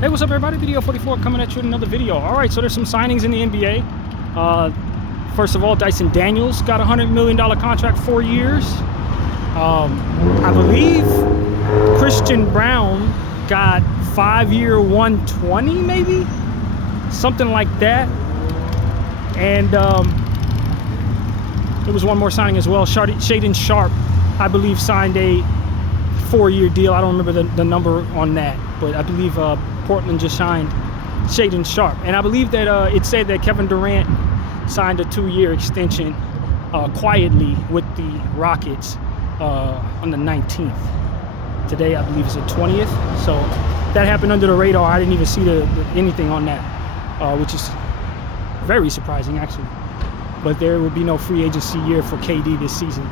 Hey, what's up, everybody? Video 44 coming at you with another video. All right, so there's some signings in the NBA. First of all, Dyson Daniels got a $100 million contract, 4 years. I believe Christian Braun got 5-year 120, maybe? Something like that. And there was one more signing as well. Shaedon Sharpe, I believe, signed a 4-year deal. I don't remember the number on that, but I believe Portland just signed Shaedon Sharpe. And I believe that it said that Kevin Durant signed a 2-year extension quietly with the Rockets on the 19th. Today, I believe, is the 20th. So that happened under the radar. I didn't even see anything on that, which is very surprising, actually. But there will be no free agency year for KD this season.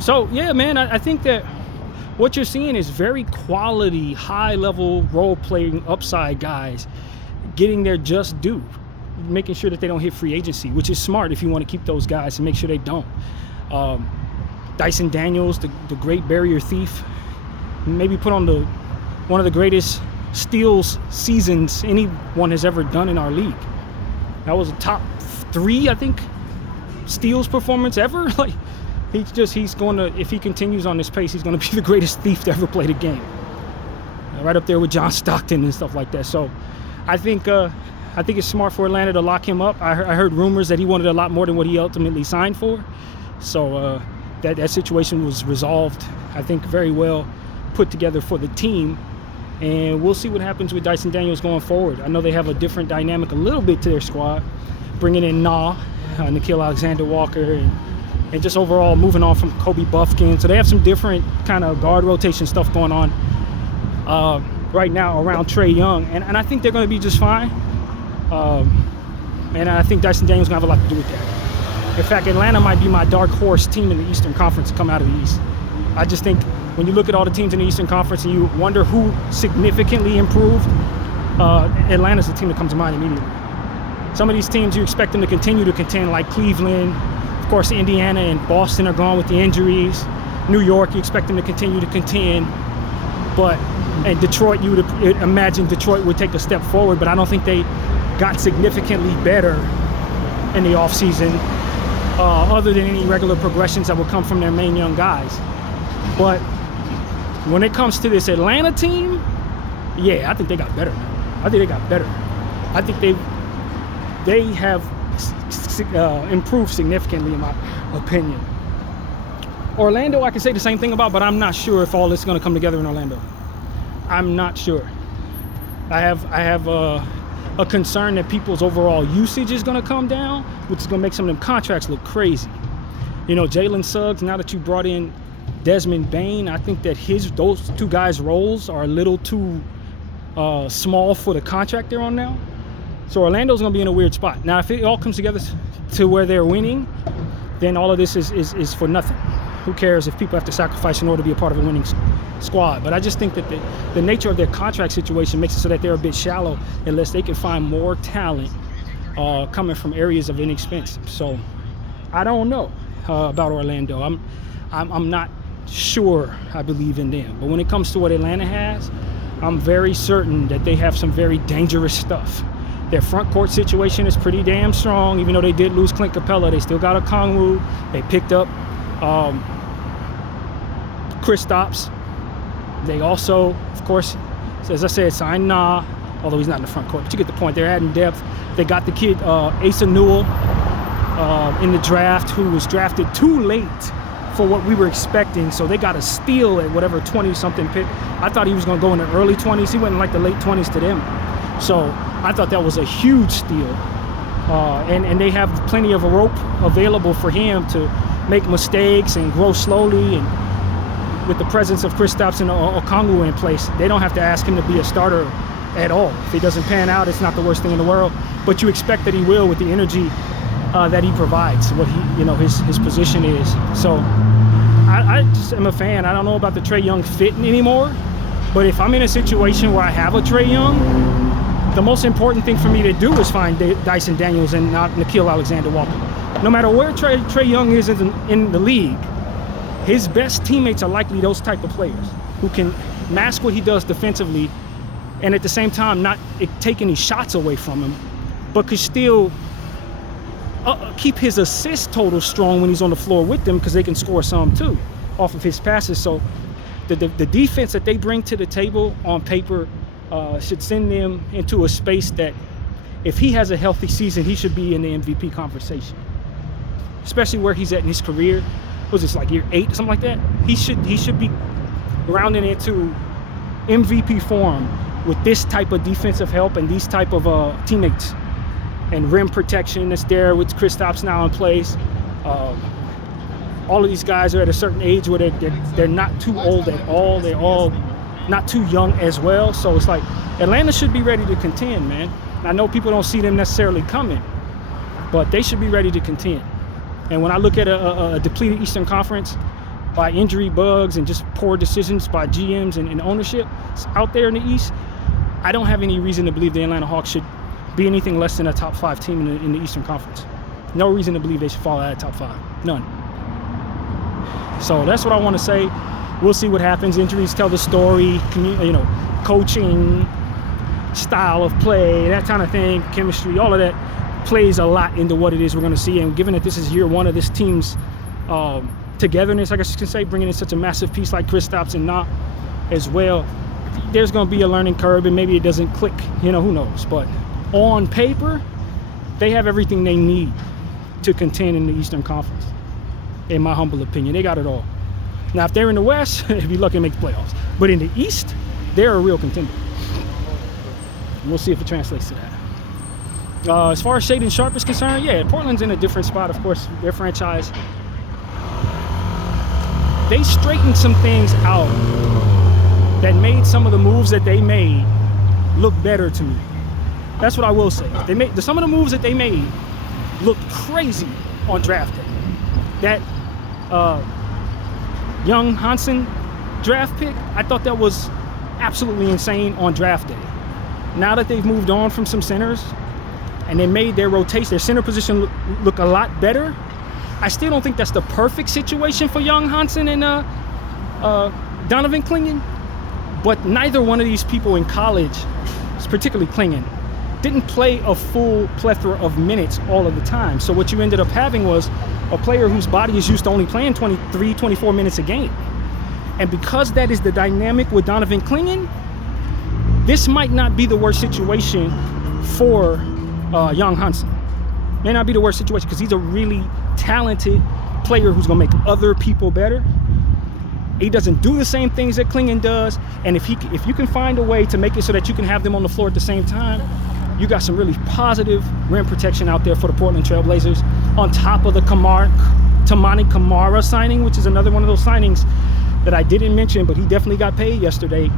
So, yeah, man, I think that what you're seeing is very quality, high-level role-playing upside guys getting their just due, making sure that they don't hit free agency, which is smart if you want to keep those guys and make sure they don't. Dyson Daniels, the great barrier thief, maybe put on one of the greatest steals seasons anyone has ever done in our league. That was a top 3, I think, steals performance ever. Like, he's going to, if he continues on this pace, he's going to be the greatest thief to ever play the game. Right up there with John Stockton and stuff like that. So I think it's smart for Atlanta to lock him up. I heard rumors that he wanted a lot more than what he ultimately signed for. So that situation was resolved, I think, very well put together for the team. And we'll see what happens with Dyson Daniels going forward. I know they have a different dynamic a little bit to their squad, bringing in Nickeil Alexander-Walker, and just overall moving on from Kobe Buffkin. So they have some different kind of guard rotation stuff going on right now around Trae Young. And I think they're going to be just fine. And I think Dyson Daniels is going to have a lot to do with that. In fact, Atlanta might be my dark horse team in the Eastern Conference to come out of the East. I just think when you look at all the teams in the Eastern Conference and you wonder who significantly improved, Atlanta's the team that comes to mind immediately. Some of these teams you expect them to continue to contend, like Cleveland. Of course, Indiana and Boston are gone with the injuries. New York, you expect them to continue to contend. And Detroit, you would imagine Detroit would take a step forward, but I don't think they got significantly better in the offseason, other than any regular progressions that will come from their main young guys. But when it comes to this Atlanta team, yeah, I think they got better, man. I think they got better. I think they have improved significantly, in my opinion. Orlando, I can say the same thing about, but I'm not sure if all this is going to come together in Orlando. I'm not sure. I have a concern that people's overall usage is going to come down, which is going to make some of them contracts look crazy. You know, Jalen Suggs, now that you brought in Desmond Bane, I think that those two guys' roles are a little too small for the contract they're on now. So Orlando's going to be in a weird spot. Now, if it all comes together to where they're winning, then all of this is for nothing. Who cares if people have to sacrifice in order to be a part of a winning squad? But I just think that the nature of their contract situation makes it so that they're a bit shallow unless they can find more talent coming from areas of inexpense. So I don't know about Orlando. I'm not sure I believe in them. But when it comes to what Atlanta has, I'm very certain that they have some very dangerous stuff. Their front court situation is pretty damn strong. Even though they did lose Clint Capella, they still got Okongwu. They picked up Kristaps. They also, of course, as I said, signed although he's not in the front court. But you get the point. They're adding depth. They got the kid Asa Newell in the draft, who was drafted too late for what we were expecting. So they got a steal at whatever 20-something pick. I thought he was going to go in the early 20s. He went in like the late 20s to them. So I thought that was a huge steal. And they have plenty of a rope available for him to make mistakes and grow slowly. And with the presence of Kristaps and Okongwu in place, they don't have to ask him to be a starter at all. If he doesn't pan out, it's not the worst thing in the world. But you expect that he will with the energy that he provides, what his position is. So I just am a fan. I don't know about the Trae Young fitting anymore, but if I'm in a situation where I have a Trae Young, the most important thing for me to do is find Dyson Daniels and not Nickeil Alexander-Walker. No matter where Trae Young is in the league, his best teammates are likely those type of players who can mask what he does defensively and at the same time not take any shots away from him, but could still keep his assist total strong when he's on the floor with them, because they can score some too off of his passes. So the defense that they bring to the table on paper should send them into a space that, if he has a healthy season, he should be in the MVP conversation, especially where he's at in his career. Was this like year 8 or something like that? He should be rounding into MVP form with this type of defensive help and these type of teammates and rim protection that's there with Kristaps now in place. All of these guys are at a certain age where they're not too old at all. They're all not too young as well. So it's like Atlanta should be ready to contend, man. I know people don't see them necessarily coming, but they should be ready to contend. And when I look at a depleted Eastern Conference by injury bugs and just poor decisions by GMs and ownership out there in the East, I don't have any reason to believe the Atlanta Hawks should be anything less than a top 5 team in the Eastern Conference. No reason to believe they should fall out of top 5. None. So that's what I want to say. We'll see what happens. Injuries tell the story. Coaching, style of play, that kind of thing, chemistry, all of that plays a lot into what it is we're going to see. And given that this is year 1 of this team's togetherness, I guess you can say, bringing in such a massive piece like Kristaps and not as well, there's going to be a learning curve, and maybe it doesn't click, who knows. But on paper, they have everything they need to contend in the Eastern Conference, in my humble opinion. They got it all. Now, if they're in the West, they'd be lucky to make the playoffs. But in the East, they're a real contender. We'll see if it translates to that. As far as Shaedon Sharpe is concerned, yeah, Portland's in a different spot, of course. Their franchise, they straightened some things out that made some of the moves that they made look better to me. That's what I will say. Some of the moves that they made looked crazy on draft day. That Young Hansen draft pick, I thought that was absolutely insane on draft day. Now that they've moved on from some centers and they made their rotation, their center position look a lot better, I still don't think that's the perfect situation for Young Hansen and Donovan Clingan. But neither one of these people in college, particularly Clingan, didn't play a full plethora of minutes all of the time. So what you ended up having was a player whose body is used to only playing 23, 24 minutes a game. And because that is the dynamic with Donovan Clingan, this might not be the worst situation for Young Hansen. May not be the worst situation, because he's a really talented player who's going to make other people better. He doesn't do the same things that Clingan does, and if you can find a way to make it so that you can have them on the floor at the same time, you got some really positive rim protection out there for the Portland Trail Blazers, on top of the Toumani Camara signing, which is another one of those signings that I didn't mention, but he definitely got paid yesterday.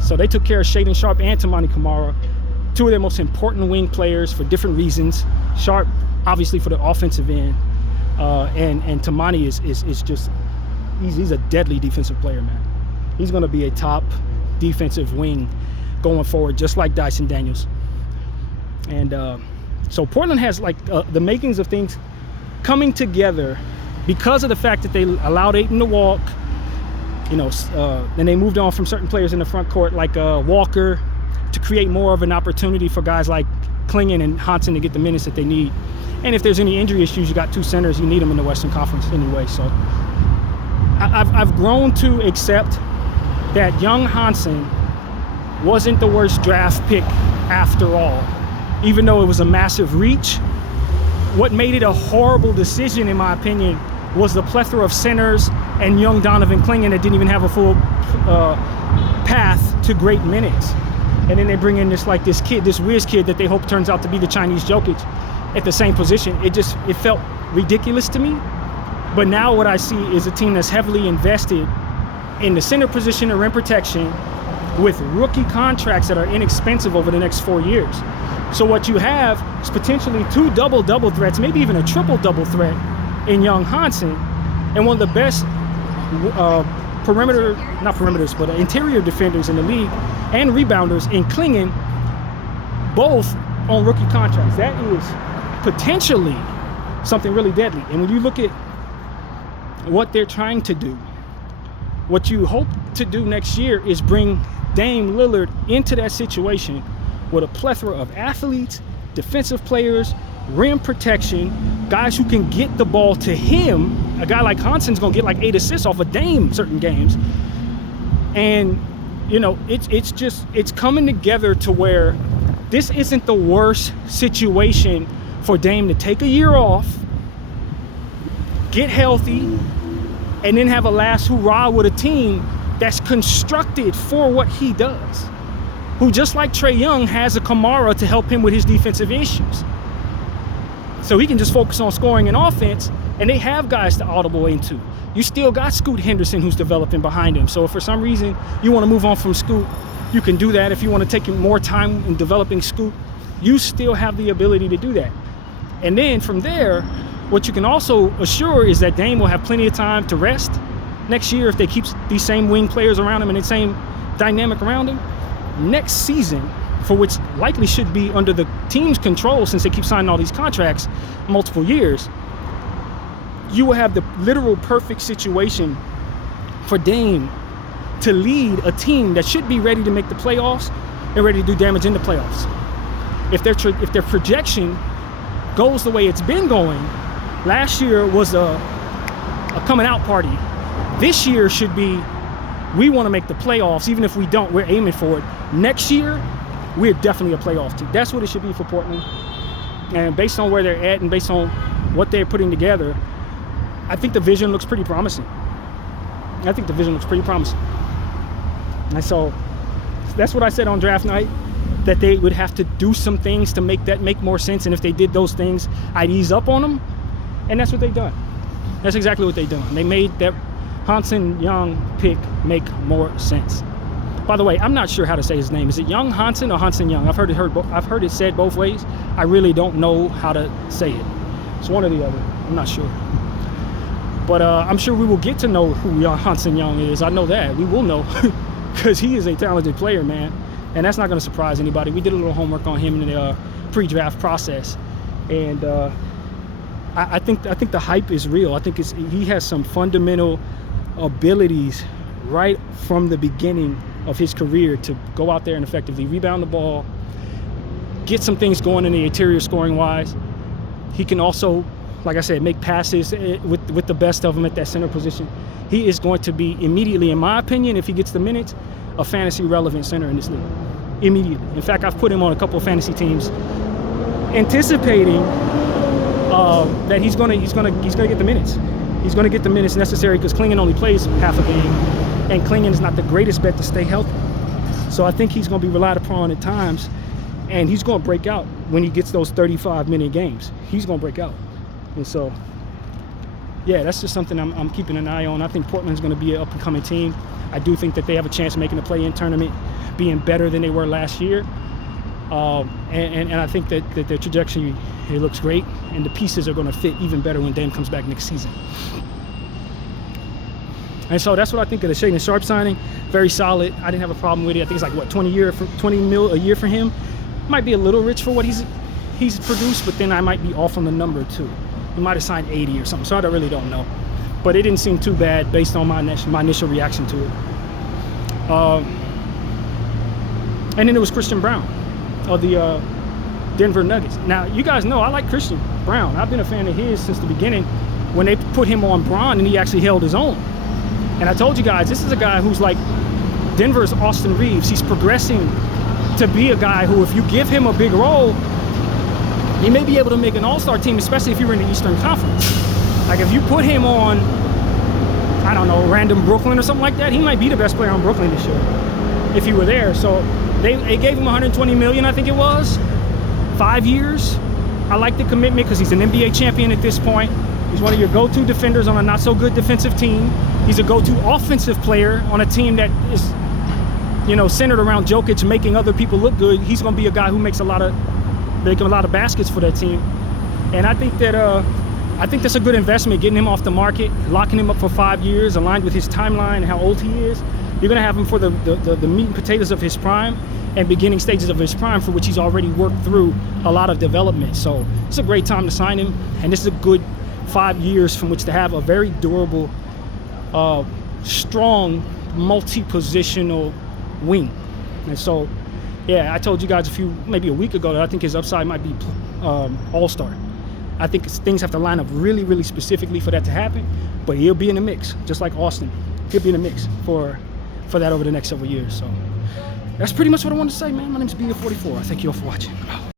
So they took care of Shaedon Sharpe and Toumani Camara, two of their most important wing players for different reasons. Sharpe, obviously, for the offensive end, and Toumani is just, he's a deadly defensive player, man. He's going to be a top defensive wing going forward, just like Dyson Daniels. And so Portland has the makings of things coming together because of the fact that they allowed Ayton to walk, and they moved on from certain players in the front court like Walker, to create more of an opportunity for guys like Clingan and Hansen to get the minutes that they need. And if there's any injury issues, you got two centers, you need them in the Western Conference anyway. So I've grown to accept that Young Hansen wasn't the worst draft pick after all, even though it was a massive reach. What made it a horrible decision, in my opinion, was the plethora of centers and young Donovan Clingan that didn't even have a full path to great minutes. And then they bring in this whiz kid that they hope turns out to be the Chinese Jokic at the same position. It felt ridiculous to me. But now what I see is a team that's heavily invested in the center position and rim protection, with rookie contracts that are inexpensive over the next 4 years. So what you have is potentially two double threats, maybe even a triple-double threat in Young Hansen, and one of the best interior defenders in the league and rebounders in Clingan, both on rookie contracts. That is potentially something really deadly. And when you look at what they're trying to do, what you hope to do next year is bring Dame Lillard into that situation with a plethora of athletes, defensive players, rim protection, guys who can get the ball to him. A guy like Hanson's gonna get like 8 assists off of Dame certain games. And you know, it's coming together to where this isn't the worst situation for Dame to take a year off, get healthy, and then have a last hurrah with a team that's constructed for what he does. Who, just like Trae Young, has a Kamara to help him with his defensive issues. So he can just focus on scoring and offense, and they have guys to audible into. You still got Scoot Henderson who's developing behind him. So if for some reason you want to move on from Scoot, you can do that. If you want to take more time in developing Scoot, you still have the ability to do that. And then from there, what you can also assure is that Dame will have plenty of time to rest next year if they keep these same wing players around him and the same dynamic around him. Next season, for which likely should be under the team's control since they keep signing all these contracts multiple years, you will have the literal perfect situation for Dame to lead a team that should be ready to make the playoffs and ready to do damage in the playoffs. If their projection goes the way it's been going, last year was a coming out party. This year should be, we want to make the playoffs. Even if we don't, we're aiming for it. Next year, we're definitely a playoff team. That's what it should be for Portland. And based on where they're at and based on what they're putting together, I think the vision looks pretty promising. And so that's what I said on draft night, that they would have to do some things to make that make more sense. And if they did those things, I'd ease up on them. And that's what they've done. That's exactly what they've done. They made that Hanson Young pick make more sense. By the way, I'm not sure how to say his name. Is it Young Hanson or Hanson Young? I've heard it said both ways. I really don't know how to say it. It's one or the other. I'm not sure. But I'm sure we will get to know who Hanson Young is. I know that. We will know because he is a talented player, man. And that's not going to surprise anybody. We did a little homework on him in the pre-draft process. And I think the hype is real. I think he has some fundamental abilities right from the beginning of his career to go out there and effectively rebound the ball, get some things going in the interior scoring wise. He can also, like I said, make passes with the best of them at that center position. He is going to be immediately, in my opinion, if he gets the minutes, a fantasy relevant center in this league. Immediately. In fact, I've put him on a couple of fantasy teams anticipating that he's gonna get the minutes. He's gonna get the minutes necessary because Klingon only plays half a game, and Klingon is not the greatest bet to stay healthy. So I think he's gonna be relied upon at times, and he's gonna break out when he gets those 35-minute games. He's gonna break out. And so, yeah, that's just something I'm keeping an eye on. I think Portland's gonna be an up-and-coming team. I do think that they have a chance of making the play-in tournament, being better than they were last year. And I think that their trajectory, it looks great, and the pieces are going to fit even better when Dame comes back next season. And so that's what I think of the Shaedon Sharpe signing. Very solid. I didn't have a problem with it. I think it's like, what, $20 million a year for him? Might be a little rich for what he's produced, but then I might be off on the number too. He might have signed 80 or something, so I really don't know. But it didn't seem too bad based on my initial reaction to it. And then it was Christian Braun of the Denver Nuggets. Now, you guys know I like Christian Braun. I've been a fan of his since the beginning when they put him on Braun and he actually held his own. And I told you guys, this is a guy who's like Denver's Austin Reeves. He's progressing to be a guy who, if you give him a big role, he may be able to make an all-star team, especially if you were in the Eastern Conference. Like if you put him on, I don't know, random Brooklyn or something like that, he might be the best player on Brooklyn this year if he were there. So they gave him $120 million, I think it was, 5 years. I like the commitment because he's an NBA champion at this point. He's one of your go-to defenders on a not-so-good defensive team. He's a go-to offensive player on a team that is, centered around Jokic, making other people look good. He's going to be a guy who makes a lot of baskets for that team. And I think that's a good investment, getting him off the market, locking him up for 5 years, aligned with his timeline and how old he is. You're going to have him for the meat and potatoes of his prime and beginning stages of his prime, for which he's already worked through a lot of development. So it's a great time to sign him, and this is a good 5 years from which to have a very durable strong, multi-positional wing. And so, yeah, I told you guys maybe a week ago that I think his upside might be all-star. I think things have to line up really, really specifically for that to happen, but he'll be in the mix, just like Austin. He'll be in the mix for that over the next several years. So that's pretty much what I wanted to say, man. My name's BA44. I thank you all for watching.